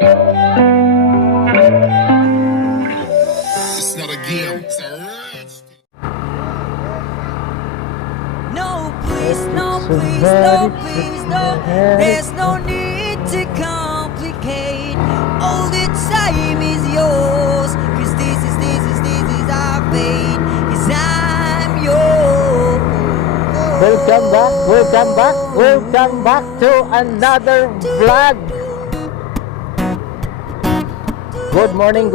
It's not a game, it's a rich. No, please, no, please, no, please, no. There's no need to complicate. All the time is yours. Cause this is our fate. Cause I'm yours. Welcome back to another vlog. Good morning,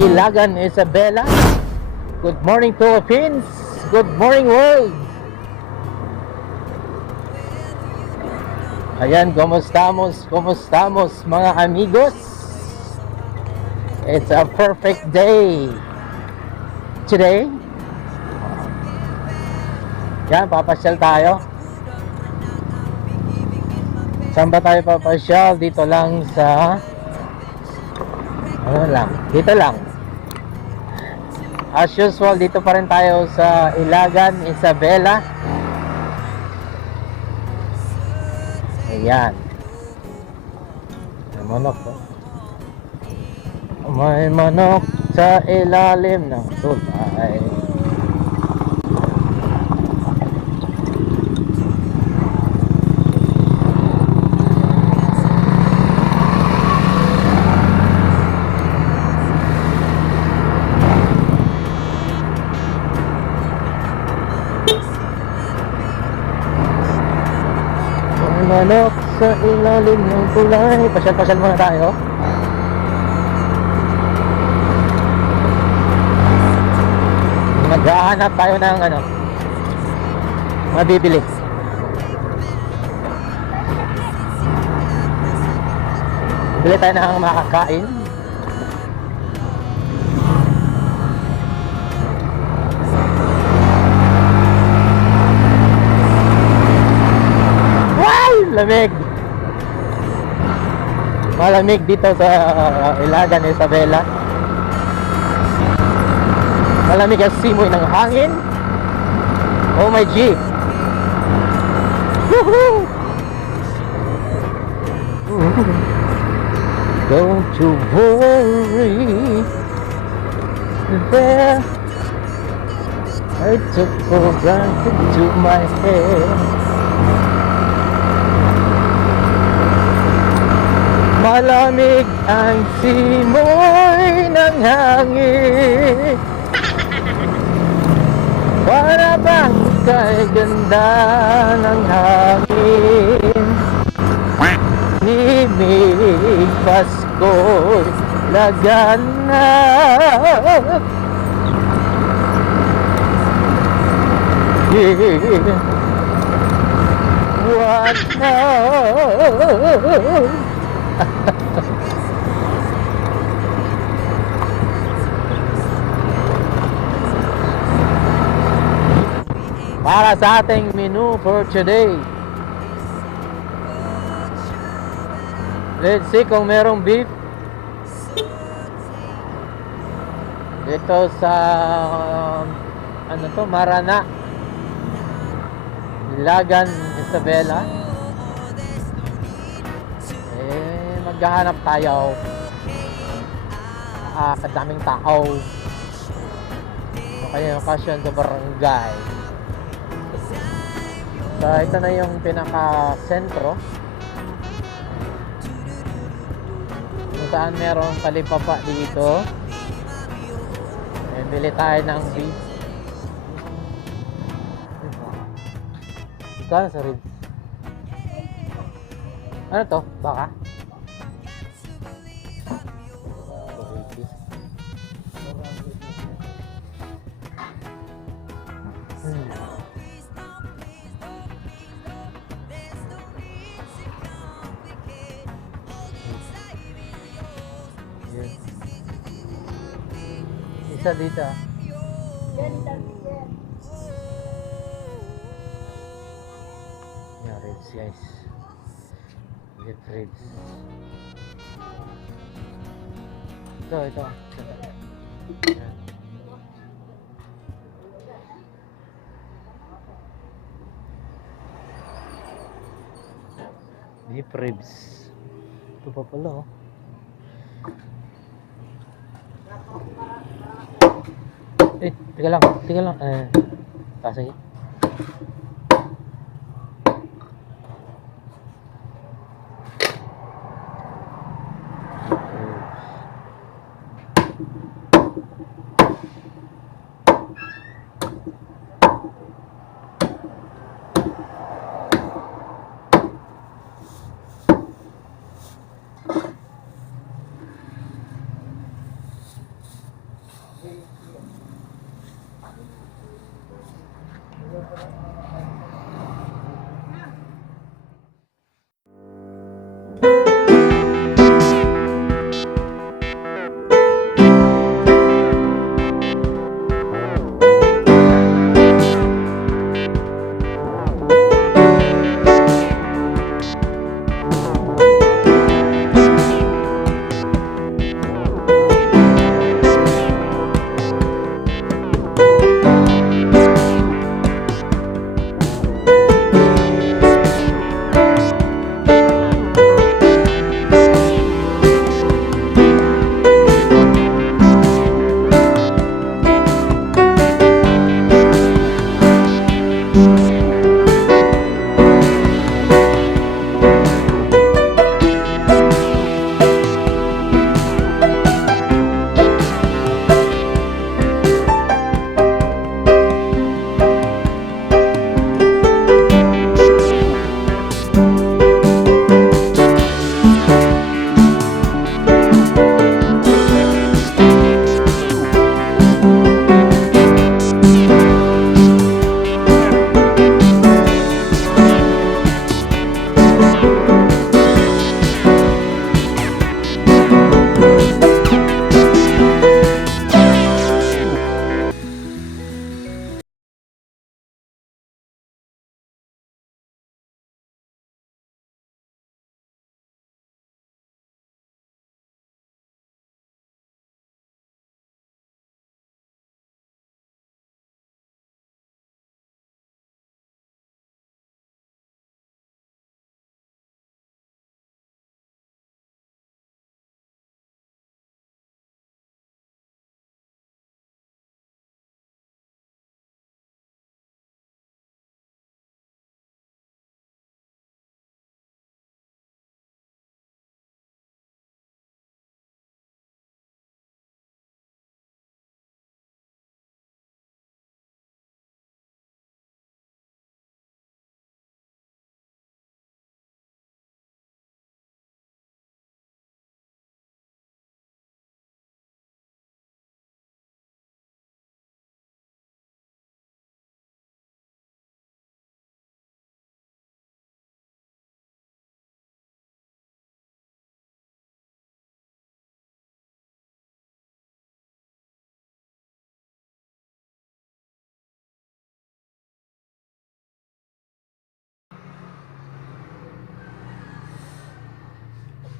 Ilagan, Isabela. Good morning, Philippines. Good morning, world. Ayan, komustamos mga amigos. It's a perfect day today. Yan, papasyal tayo. Saan ba tayo papasyal? Dito lang sa dito lang. As usual, dito pa rin tayo sa Ilagan, Isabela. Ayan. May manok, oh. May manok sa ilalim ng tulay. Manok sa ilalim ng tulay. Pasyal-pasyal muna tayo. Maghahanap tayo ng mabibili. Bili tayo ng makakain. Lamig. Malamig dito sa Ilagan, Isabela. Malamig ang simoy ng hangin. Oh my G. Woohoo! Don't you worry there. I took for granted to my head. Malamig ang simoy ng hangin. Para bang kay ganda ng hangin. Himig Pasko'y laganap. What now? Para sa ating menu for today, let's see kung merong beef dito sa Marana, Ilagan, Isabela. Maghahanap tayo. Kadaming tao. Kaya yung okasyon sa barangay. So ito na yung pinaka-sentro kung saan merong palipapa dito. Bili tayo ng beef. Ito sa ribs. Ano to? Baka? Isa dito. Yan, ribs guys. Get ribs. Ito. Yan. Beef ribs. Ito pa pala oh. Teka lang. Sige.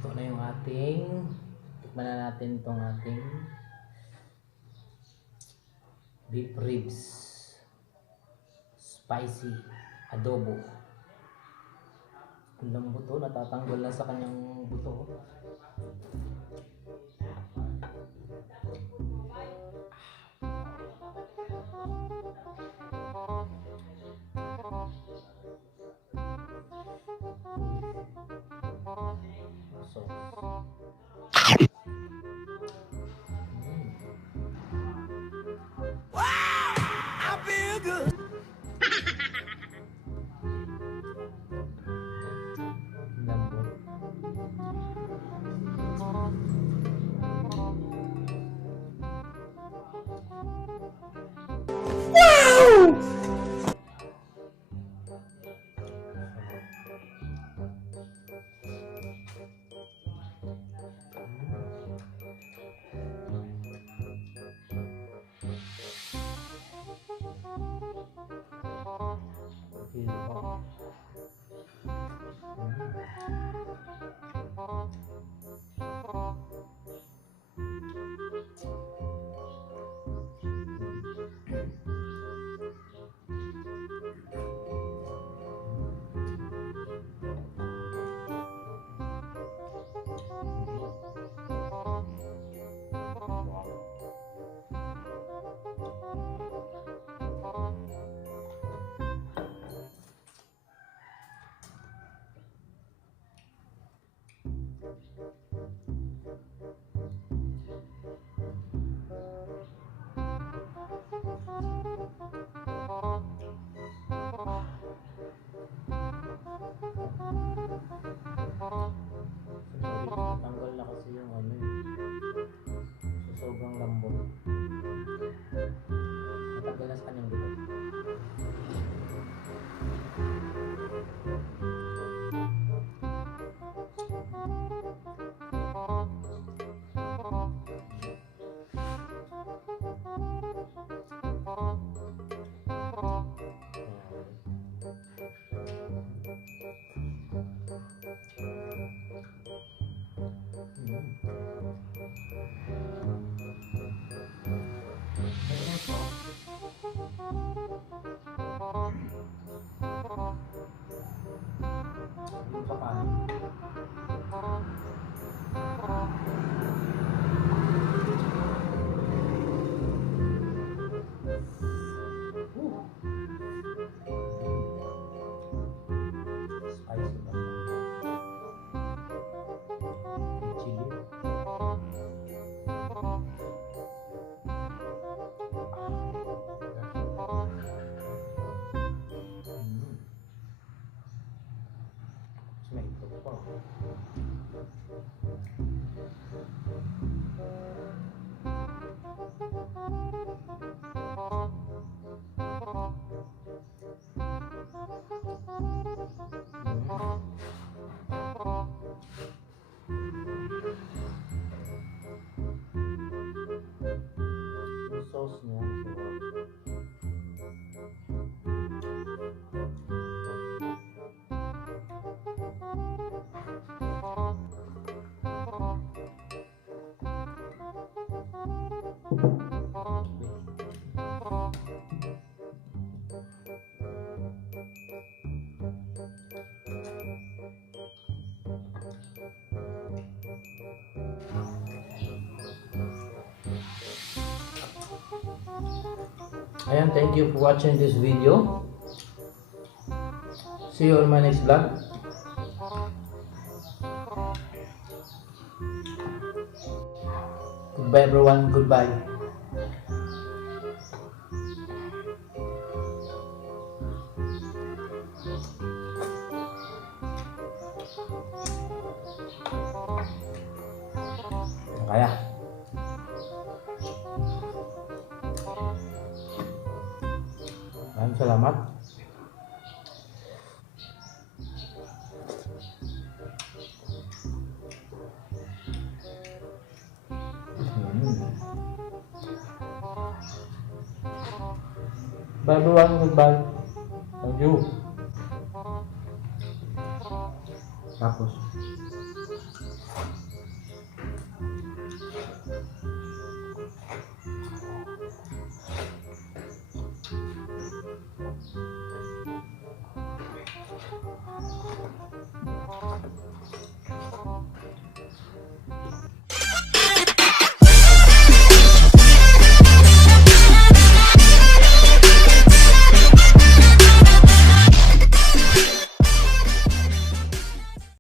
Ito na yung ating, tikman na natin itong ating beef ribs spicy adobo. Ang lambot to, natatanggal na sa kanyang buto. So lambot. Feel ko. Tanggal na kasi yung ano eh. So, sobrang lambot. Natanggal na sa kanyang likod. Yung kapanin. Spicy pa. May chili. May ito pa. Yung sauce niya, sarap. Ayan, thank you for watching this video. See you on my next vlog. Goodbye everyone, goodbye. Kaya. Maraming salamat. Bye everyone, goodbye. Thank you. Tapos.